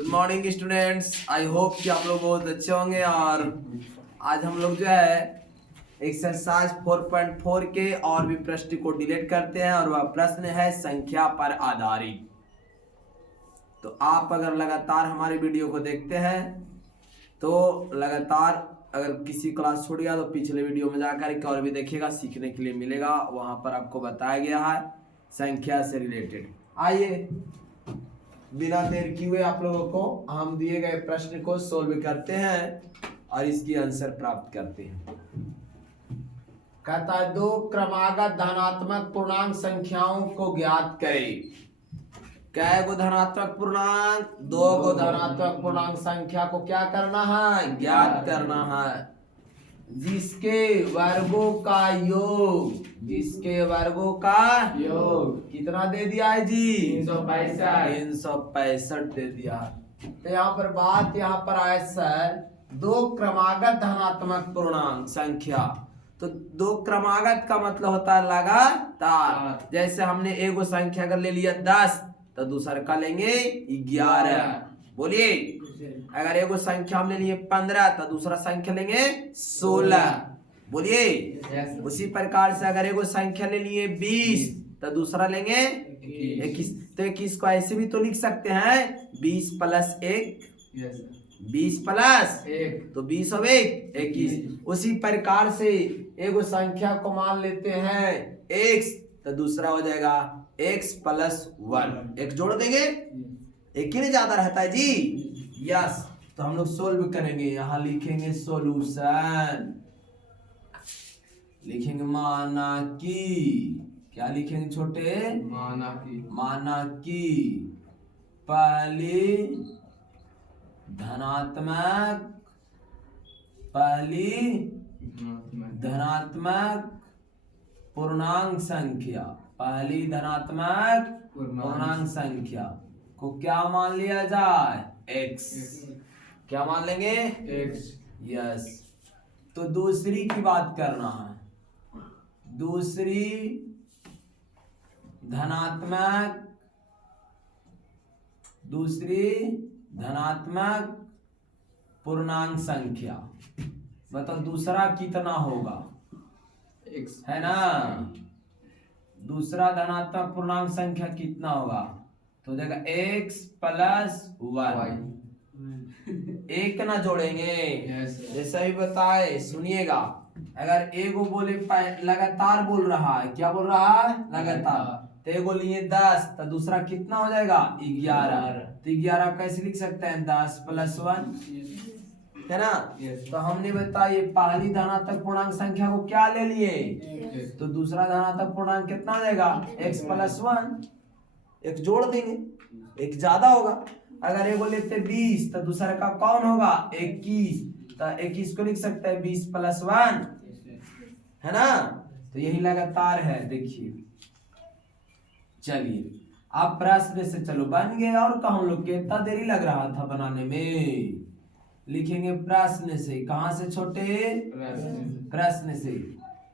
Good morning students. I hope कि आप लोग बहुत अच्छे होंगे। और आज हम लोग जो है एक्सरसाइज 4.4 के और भी प्रश्न को डिलीट करते हैं और वह प्रश्न है संख्या पर आधारित। तो आप अगर लगातार हमारे वीडियो को देखते हैं तो लगातार अगर किसी क्लास छूट गया तो पिछले वीडियो में जाकर के और भी देखिएगा, सीखने के लिए मिलेगा। वहां पर आपको बताया गया है संख्या से रिलेटेड। आइए बिना देर किए हुए आप लोगों को हम दिए गए प्रश्न को सोल्व करते हैं और इसकी आंसर प्राप्त करते हैं। कहता है दो क्रमागत धनात्मक पूर्णांक संख्याओं को ज्ञात करें। कै गो धनात्मक पूर्णांक? दो गो धनात्मक पूर्णांक संख्या को क्या करना है? ज्ञात करना है। जिसके वर्गों का योग, जिसके वर्गों का योग कितना दे दिया है जी? 365 दे दिया। तो यहाँ पर बात यहाँ पर आए सर, दो क्रमागत धनात्मक पूर्णांक संख्या। तो दो क्रमागत का मतलब होता है लगातार। जैसे हमने एगो संख्या अगर ले लिया 10 तो दूसरा का लेंगे 11। बोलिए, अगर एगो संख्या हमने लिए 15 तो दूसरा संख्या लेंगे 16। बोलिए, उसी प्रकार से अगर एगो संख्या ले लिए 20 तो दूसरा लेंगे 21। तो 21 को ऐसे भी तो लिख सकते हैं 20 प्लस 1, 20 प्लस 1 तो 20 और 1 21। उसी प्रकार से एगो संख्या को मान लेते हैं x तो दूसरा हो जाएगा x प्लस 1। एक जोड़ देंगे, एक ही नहीं ज्यादा रहता है जी। यस, तो हम लोग सोल्व करेंगे। यहां लिखेंगे सॉल्यूशन, लिखेंगे माना कि, क्या लिखेंगे छोटे? माना कि पहली धनात्मक पूर्णांक संख्या, पहली धनात्मक पूर्णांक संख्या को क्या मान लिया जाए? x। क्या मान लेंगे? x। यस, तो दूसरी की बात करना है। दूसरी धनात्मक पूर्णांक संख्या, बताओ दूसरा कितना होगा? x है ना। दूसरा धनात्मक पूर्णांक संख्या कितना होगा? तो देखा x प्लस 1। एक ना जोड़ेंगे। जैसा भी बताए सुनिएगा, अगर एगो बोले लगातार बोल रहा है, क्या बोल रहा है? लगातार। तो एगो लिए 10 तो दूसरा कितना हो जाएगा? 11। तो 11 कैसे लिख सकते हैं? 10 प्लस 1 है ना। तो हमने बताया पहली धनात्मक पूर्णांक संख्या को क्या ले लिए, तो दूसरा धनात्मक पूर्णांक कितना हो जाएगा? x plus 1। एक जोड़ देंगे, एक ज्यादा होगा। अगर एगो लेते 20 तो दूसरा का कौन होगा? 21। तो 21 को लिख सकते हैं 20 प्लस 1 है ना। तो यही लगातार है। देखिए, चलिए आप प्रश्न से चलो बन गए। और का हम लोग के इतना देरी लग रहा था बनाने में। लिखेंगे प्रश्न से। कहां से छोटे? प्रश्न से।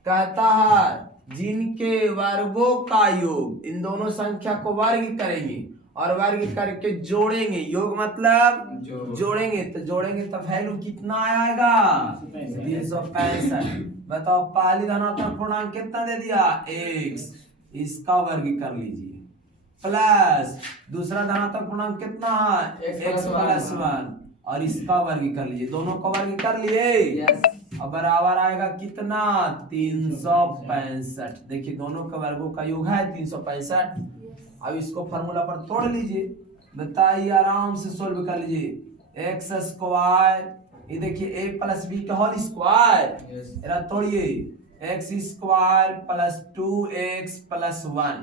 कहता है जिनके वर्गों का योग, इन दोनों संख्या को वर्ग करेंगे और वर्ग करके जोड़ेंगे। योग मतलब जोड़ेंगे। तो जोड़ेंगे तो वैल्यू कितना आएगा? 365। बताओ पहली धनात्मक पूर्णांक कितना दे दिया? x। इसका वर्ग कर लीजिए प्लस दूसरा धनात्मक पूर्णांक कितना है? x प्लस 1 और इसका वर्ग कर लीजिए। दोनों का वर्ग कर लिए। अब बराबर आएगा कितना? 365। देखिए दोनों के वर्गों का योग है 365। अब इसको फॉर्मूला पर तोड़ लीजिए। बताइए, आराम से सोल्व कर लीजिए। एक्स स्क्वायर, ये देखिए a प्लस बी का होल स्क्वायर, इधर तोड़िए। X square plus 2x plus 1,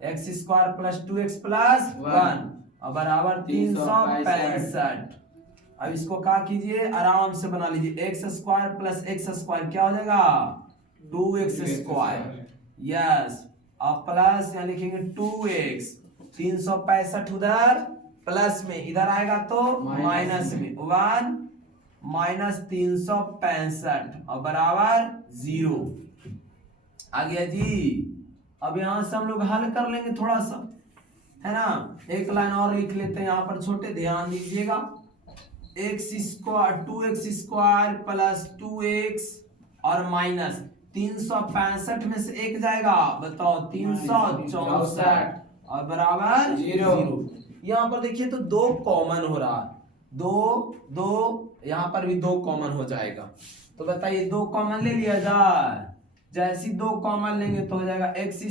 x square plus 2x plus 1 और बराबर 365। अब इसको क्या कीजिए, आराम से बना लीजिए। X square plus x square क्या हो जाएगा? 2x square. यस, अब प्लस यहाँ लिखेंगे 2x। 365 उधर प्लस में, इधर आएगा तो माइनस में। 1 माइनस 365 और बराबर 0 आ गया जी। अब यहां से हम लोग हल कर लेंगे थोड़ा सा, है ना। एक लाइन और लिख लेते हैं यहाँ पर छोटे, ध्यान दीजिएगा। X square 2x² plus 2x और माइनस 365 में से एक जाएगा, बताओ 364 और बराबर 0। यहाँ पर देखिए तो 2 कॉमन हो रहा है, 2 यहाँ पर भी 2 कॉमन हो जाएगा। तो बताइए 2 कॉमन ले लिया जाए, जैसे 2 कॉमन लेंगे तो हो जाएगा x²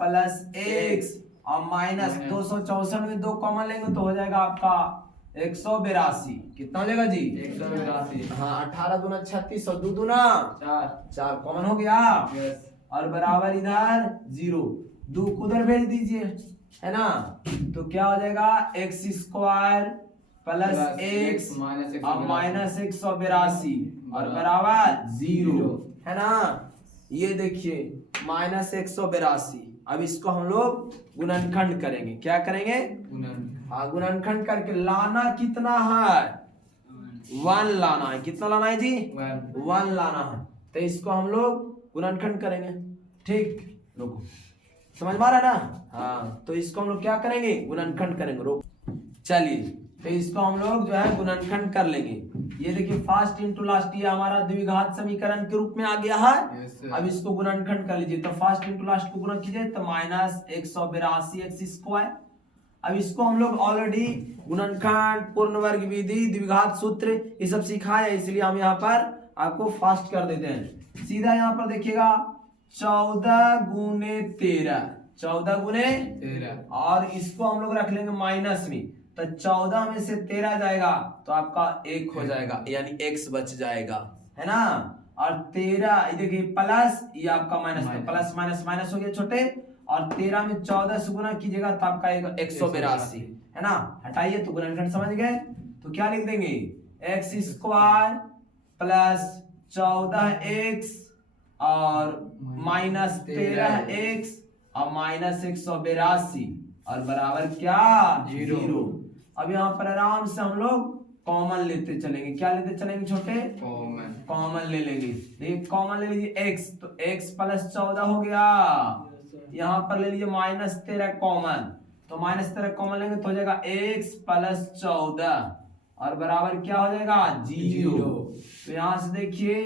प्लस x और माइनस 264 में 2 कॉमन लेंगे तो हो जाएगा आपका 182। कितना हो जाएगा जी? 182। हाँ 18 दूना 36 और 2 दूना 4 कॉमन हो गया। और बराबर इधर 0, 2 उधर भेज दीजिए, है ना। तो क्या हो जाएगा x² प्लस x और माइनस 182 और बराबर 0, है ना। ये देखिए माइनस 182। अब इसको हम लोग गुणनखंड करेंगे। क्या करेंगे? हाँ गुणनखंड करके लाना कितना है? 1 लाना है। कितना लाना है जी? 1 लाना है। तो इसको हम लोग गुणनखंड करेंगे। ठीक, रुको, समझ में आ रहा है ना। हाँ तो इसको हम लोग क्या करेंगे? गुणनखंड करेंगे। रुको, चलिए तो इसको हम लोग जो है गुणनखंड कर लेंगे। ये देखिए फर्स्ट इंटू लास्ट, ये हमारा द्विघात समीकरण के रूप में आ गया है। अब इसको गुणनखंड कर लीजिए। तो फर्स्ट इंटू लास्ट को गुणन कीजिए तो माइनस 182 x²। अब इसको हम लोग ऑलरेडी गुणनखंड, पूर्ण वर्ग विधि, द्विघात सूत्र ये सब सिखाया है, इसलिए हम यहाँ पर आपको फास्ट कर देते हैं। सीधा यहाँ पर देखिएगा 14 गुने 13, 14 गुने 13 और इसको हम लोग रख लेंगे माइनस में। तो 14 में से 13 जाएगा तो आपका 1 हो जाएगा, यानी x बच जाएगा, है ना। और 13 देखिए प्लस, ये आपका माइनस, प्लस माइनस माइनस हो गया छोटे। और 13 में 14 से गुना कीजिएगा तो आपका 182, है ना। हटाइए तो गुणनखंड समझ गए। तो क्या लिख देंगे? x² प्लस 14x और माइनस 13x और माइनस 182 और बराबर क्या? 0। अब यहाँ पर आराम से हम लोग कॉमन लेते चलेंगे। क्या लेते चलेंगे छोटे? कॉमन ले लेंगे। देखिए कॉमन ले लीजिए x, तो x प्लस 14 हो गया। यहाँ पर ले लीजिए माइनस 13 कॉमन, तो माइनस 13 कॉमन लेंगे तो हो जाएगा x प्लस 14 और बराबर क्या हो जाएगा? 0। तो यहाँ से देखिए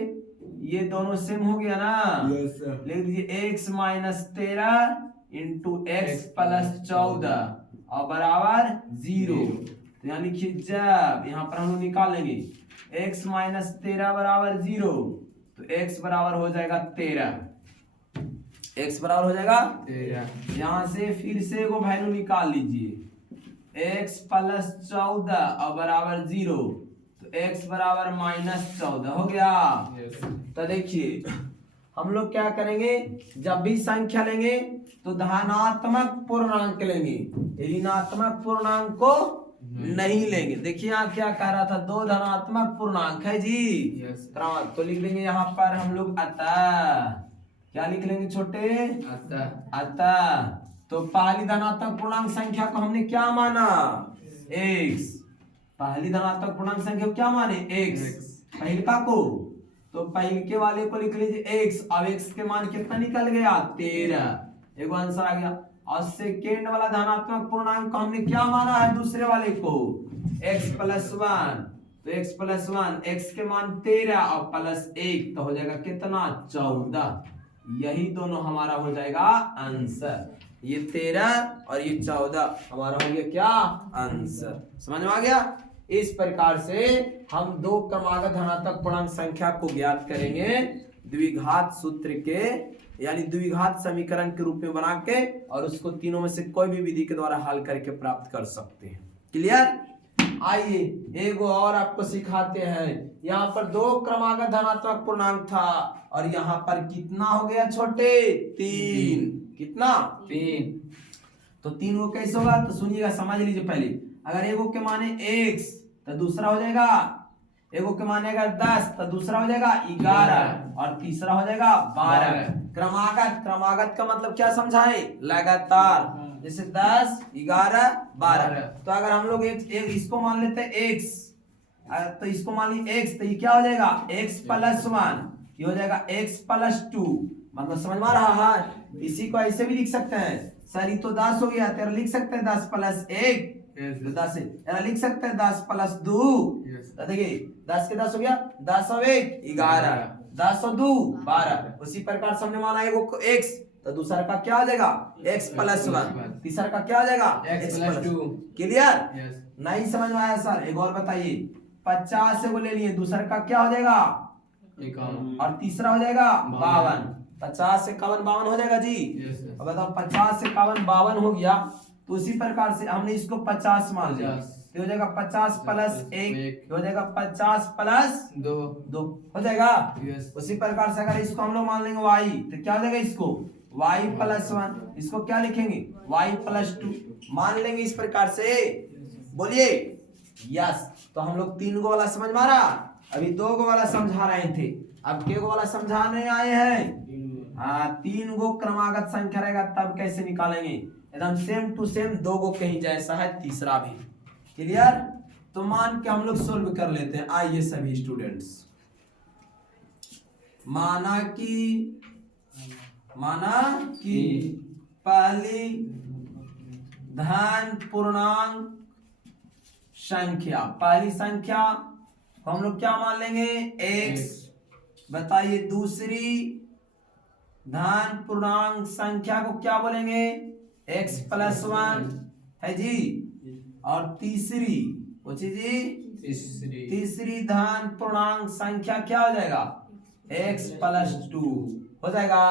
ये दोनों सेम हो गया ना। लिख दीजिए x minus 13 into x plus 14 और बराबर 0। तो यहाँ लिखिए जब यहाँ पर हम लोग निकालेंगे x माइनस 13 बराबर 0 तो x बराबर हो जाएगा 13, x बराबर हो जाएगा 13। यहाँ से फिर से वो वैल्यू निकाल लीजिए, x प्लस 14 और बराबर 0 तो x बराबर माइनस 14 हो गया। तो देखिए हम लोग क्या करेंगे, जब भी संख्या लेंगे तो धनात्मक पूर्णांक लेंगे, ऋणात्मक पूर्णांक को नहीं लेंगे। देखिए यहाँ क्या कह रहा था, 2 धनात्मक पूर्णांक है जी। तो लिख देंगे यहाँ पर हम लोग अतः, क्या लिख लेंगे छोटे? अतः। तो पहली धनात्मक पूर्णांक संख्या को हमने क्या माना? x। पहली धनात्मक पूर्णांक संख्या को क्या माने? x। पहलका को, तो पहलके वाले को लिख लीजिए x। अब x के मान कितना निकल गया? 13, एक आंसर आ गया। और सेकेंड वाला धनात्मक पूर्णांक को हमने क्या माना है? दूसरे वाले को x प्लस 1, तो x प्लस 1, x के मान 13 और प्लस 1 तो हो जाएगा कितना? 14। यही दोनों हमारा हो जाएगा आंसर। ये 13 और ये 14 हमारा हो गया क्या? आंसर। समझ में आ गया? इस प्रकार से हम 2 क्रमागत धनात्मक पूर्णांक संख्या को ज्ञात करेंगे द्विघात सूत्र के, यानी द्विघात समीकरण के रूप में बना के, और उसको तीनों में से कोई भी विधि के द्वारा हल करके प्राप्त कर सकते हैं। क्लियर? आइए एक और आपको सिखाते हैं। यहाँ पर 2 क्रमागत धनात्मक पूर्णांक था और यहाँ पर कितना हो गया छोटे? 3। कितना? 3। तो 3 को कैसे होगा? तो सुनिएगा, समझ लीजिए पहले। अगर एगो के माने x तो दूसरा हो जाएगा, एगो के माने अगर 10 तो दूसरा हो जाएगा 11 और तीसरा हो जाएगा 12। क्रमागत, क्रमागत का मतलब क्या समझाए? लगातार। जैसे 10, 11, 12। तो अगर हम लोग एक इसको मान लेते हैं x, तो इसको मान ली x, तो ये क्या हो जाएगा? x प्लस 1, ये हो जाएगा x प्लस 2। मतलब समझ में आ रहा है? इसी को ऐसे भी लिख सकते हैं, सर ये तो 10 हो गया, तेरा लिख सकते हैं 10 प्लस 1 तो 10 है, यार लिख सकते हैं 10 प्लस 2 तो देखिए 10 के 10 हो गया, 10 और 1 11, 10 और 2 12। उसी प्रकार से हमने माना एगो को x तो दूसरा का क्या आ जाएगा x प्लस 1, तीसरा का क्या आ जाएगा x प्लस 2। क्लियर? नहीं समझ में आया सर? एक और बताइए, 50 से वो ले लिए, दूसरा का क्या हो जाएगा और तीसरा हो जाएगा 52। 50 से 51 52 हो जाएगा जी। अब बताओ 50 से 51 52 हो गया, तो उसी प्रकार से हमने इसको 50 मान लिया, तो हो जाएगा 50 प्लस 1 हो जाएगा 50 प्लस 2 हो जाएगा। उसी प्रकार से अगर इसको हम लोग मान लेंगे y तो क्या हो जाएगा, इसको y प्लस 1, इसको क्या लिखेंगे y प्लस 2 मान लेंगे इस प्रकार से। बोलिए यस। तो हम लोग 3 गो वाला समझ मारा, अभी 2 गो वाला समझा रहे थे, अब के गो वाला समझाने आए हैं। हाँ 3 गो क्रमागत संख्या रहेगा तब कैसे निकालेंगे, एकदम सेम टू सेम 2 गो कहीं जैसा है, तीसरा भी। क्लियर? तो मान के हम लोग सोल्व कर लेते हैं। आइए सभी स्टूडेंट्स, माना कि पहली धन पूर्णांक संख्या, पहली संख्या हम लोग क्या मान लेंगे x। बताइए दूसरी धन पूर्णांक संख्या को क्या बोलेंगे x प्लस 1 है जी। और तीसरी पूछिए जी, तीसरी धन पूर्णांक संख्या क्या हो जाएगा x प्लस 2 हो जाएगा।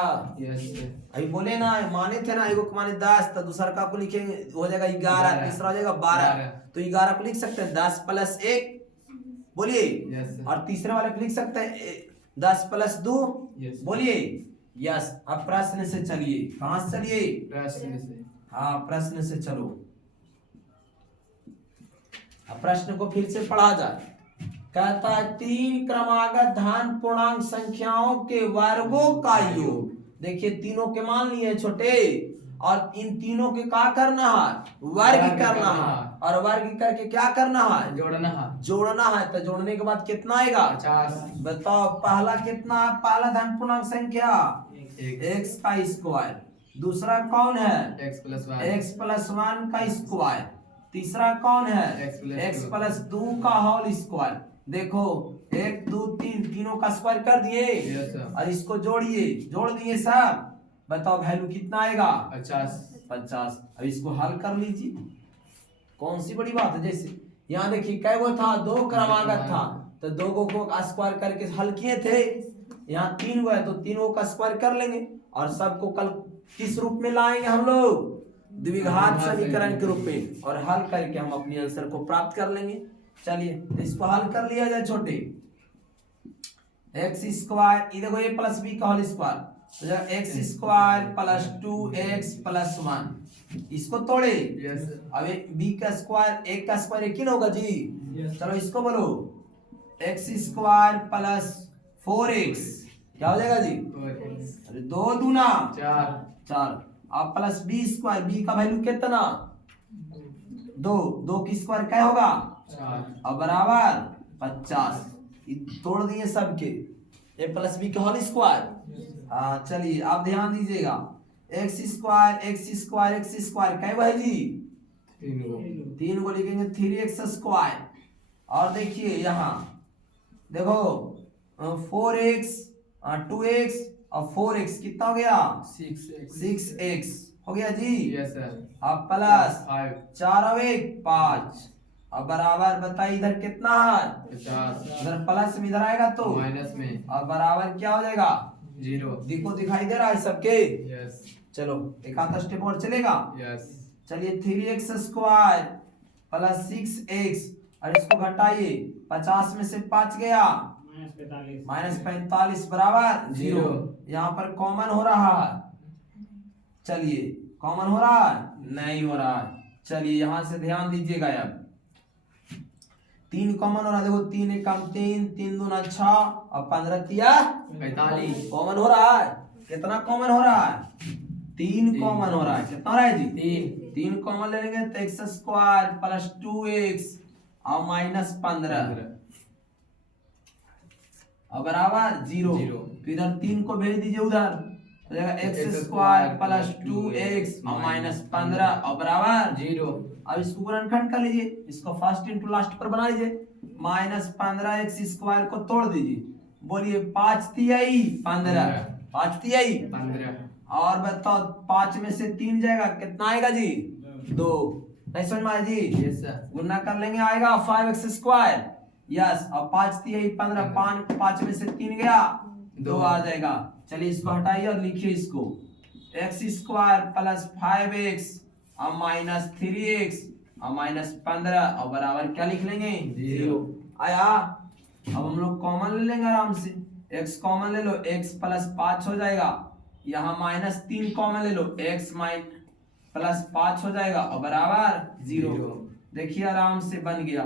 अभी बोले ना, माने थे ना, एगो को माने 10 तो दूसरा का को लिखेंगे हो जाएगा 11, तीसरा हो जाएगा 12, तो 11 को लिख सकते हैं 10 प्लस 1। बोलिए और तीसरे वाले को लिख सकते हैं 10 प्लस 2। बोलिए यस। अब प्रश्न से चलिए, कहां से चलिए, प्रश्न से। हाँ प्रश्न से चलो, अब प्रश्न को फिर से पढ़ा जाए। कहता है 3 क्रमागत धन पूर्णांक संख्याओं के वर्गों का योग। देखिए तीनों के मान लिए छोटे, और इन तीनों के क्या करना है, वर्ग करना है, और वर्ग करके क्या करना है, जोड़ना है। तो जोड़ने के बाद कितना आएगा 50। बताओ पहला कितना है, पहला धन पूर्णांक संख्या x का स्क्वायर, दूसरा कौन है x प्लस 1 का स्क्वायर, तीसरा कौन है x प्लस 2 का होल स्क्वायर। देखो 1 2 3 तीनों का स्क्वायर कर दिए और इसको जोड़िए, जोड़ दिए सब। बताओ वैल्यू कितना आएगा 50। अब इसको हल कर लीजिए, कौन सी बड़ी बात है। जैसे यहाँ देखिए कै वो था, 2 क्रमागत था, तो 2 गो को स्क्वायर करके हल किए थे। यहाँ 3 गो है तो 3 गो का स्क्वायर कर लेंगे, और सबको कल किस रूप में लाएंगे हम लोग, द्विघात समीकरण के रूप में, और हल करके हम अपनी आंसर को प्राप्त कर लेंगे। चलिए इसको हल कर लिया जाए छोटे। एक्स स्क्वायर, ये देखो a प्लस बी का होल स्क्वायर, तो x square plus 2x plus 1, इसको तोड़े। अब b का स्क्वायर, एक का स्क्वायर एक ही ना होगा जी। चलो इसको बोलो एक्स स्क्वायर प्लस 4x, क्या हो जाएगा जी, अरे 2 दूना 4। अब प्लस बी स्क्वायर, बी का वैल्यू कितना 2 की स्क्वायर क्या होगा 4, अब बराबर 50। तोड़ दिए सबके, ए प्लस बी के होल स्क्वायर। हाँ चलिए आप ध्यान दीजिएगा, एक्स स्क्वायर क्या है जी, 3 को लिखेंगे 3x स्क्वायर। और देखिए यहाँ देखो 4x 2x और 4x कितना हो गया 6x हो गया जी। अब प्लस 4 और 1 5, अब बराबर बताइए इधर कितना है 50, इधर प्लस में इधर आएगा तो माइनस में, अब बराबर क्या हो जाएगा 0। देखो दिखाई दे रहा है सबके। चलो एक आधा स्टेप और चलेगा। चलिए 3x स्क्वायर प्लस 6x, और इसको घटाइए, 50 में से 5 गया माइनस 45 बराबर 0। यहाँ पर कॉमन हो रहा है, चलिए कॉमन हो रहा है, नहीं हो रहा है। चलिए यहाँ से ध्यान दीजिएगा, अब 3 कॉमन हो रहा है, देखो 3 एक कम 3, 3 दूना 6 और 15 तिया 45 कॉमन हो रहा है। कितना कॉमन हो रहा है 3 कॉमन हो रहा है। कितना हो रहा है जी 3 कॉमन ले लेंगे तो एक्स स्क्वायर प्लस 2x और माइनस 15 और बराबर 0। तो इधर 3 को भेज दीजिए उधर, तो जाएगा एक्स स्क्वायर प्लस 2x और माइनस 15 और बराबर 0। अब इसको गुणनखंड कर लीजिए, इसको फर्स्ट इंटू लास्ट पर बना लीजिए, माइनस 15x स्क्वायर को तोड़ दीजिए, बोलिए 5 तिहाई 15, 5 तिहाई 15। और बताओ 5 में से 3 जाएगा कितना आएगा जी 2, नहीं समझ में आया जी? Yes sir. गुना कर लेंगे आएगा 5x स्क्वायर, यस, और 5 तिहाई 15, 5 में से 3 गया 2 आ जाएगा। चलिए इसको हटाइए और लिखिए इसको x स्क्वायर प्लस 5x और माइनस 3x और माइनस 15 और बराबर क्या लिख लेंगे 0 आया। अब हम लोग कॉमन ले लेंगे आराम से, x कॉमन ले लो, x प्लस 5 हो जाएगा, यहाँ माइनस 3 कॉमन ले लो, x प्लस 5 हो जाएगा और बराबर 0। देखिए आराम से बन गया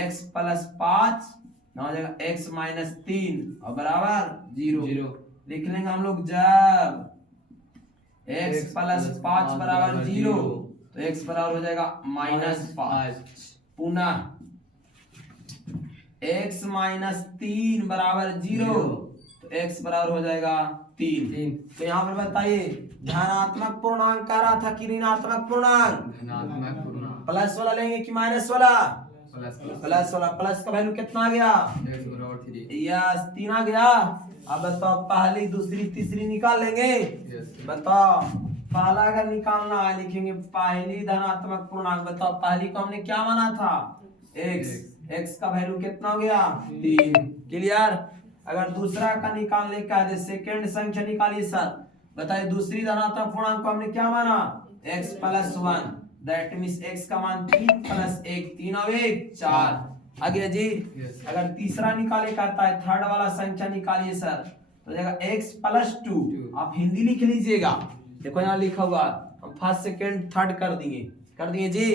x प्लस 5 हो जाएगा x माइनस 3 और बराबर 0। लिख लेंगे हम लोग जब x प्लस 5 बराबर 0 तो x बराबर हो जाएगा माइनस 5, पुनः x माइनस 3 बराबर 0 तो x बराबर हो जाएगा 3। तो यहाँ पर बताइए धनात्मक पूर्णांक कह रहा था कि ऋणात्मक पूर्णांक, प्लस वाला लेंगे कि माइनस वाला? प्लस वाला। प्लस का वैल्यू कितना आ गया? यस 3 आ गया। अब बताओ पहली दूसरी तीसरी निकाल लेंगे। बताओ पहला अगर निकालना है लिखेंगे पहली धनात्मक पूर्णांक। बताओ पहली को हमने क्या माना था x का वैल्यू कितना हो गया 3, क्लियर। अगर दूसरा का निकालने का है सेकंड संख्या निकालिए सर। बताइए दूसरी धनात्मक पूर्णांक को हमने क्या माना x plus 1, that means x का मान 3 प्लस 1, 3 और 1 4 आ गया जी। अगर तीसरा निकाले कहता है थर्ड वाला संख्या निकालिए सर, तो जाएगा x प्लस 2। आप हिंदी लिख लीजिएगा, देखो यहाँ लिखा हुआ, हम फर्स्ट सेकंड थर्ड कर दिए जी।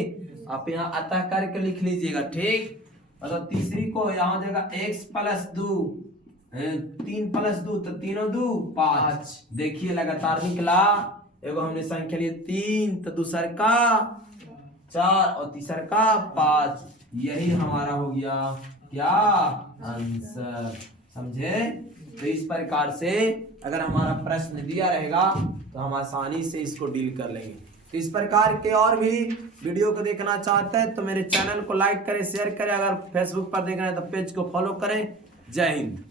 आप यहाँ अतः करके लिख लीजिएगा, ठीक। मतलब तीसरी को यहाँ जाएगा x प्लस 2, 3 प्लस 2 तो 3 और 2 5। देखिए लगातार निकला, एगो हमने संख्या लिए 3 तो दूसर का 4 और तीसर का 5। यही हमारा हो गया क्या आंसर, समझे। तो इस प्रकार से अगर हमारा प्रश्न दिया रहेगा तो हम आसानी से इसको डील कर लेंगे। तो इस प्रकार के और भी वीडियो को देखना चाहते हैं तो मेरे चैनल को लाइक करें, शेयर करें। अगर फेसबुक पर देख रहे हैं तो पेज को फॉलो करें। जय हिंद।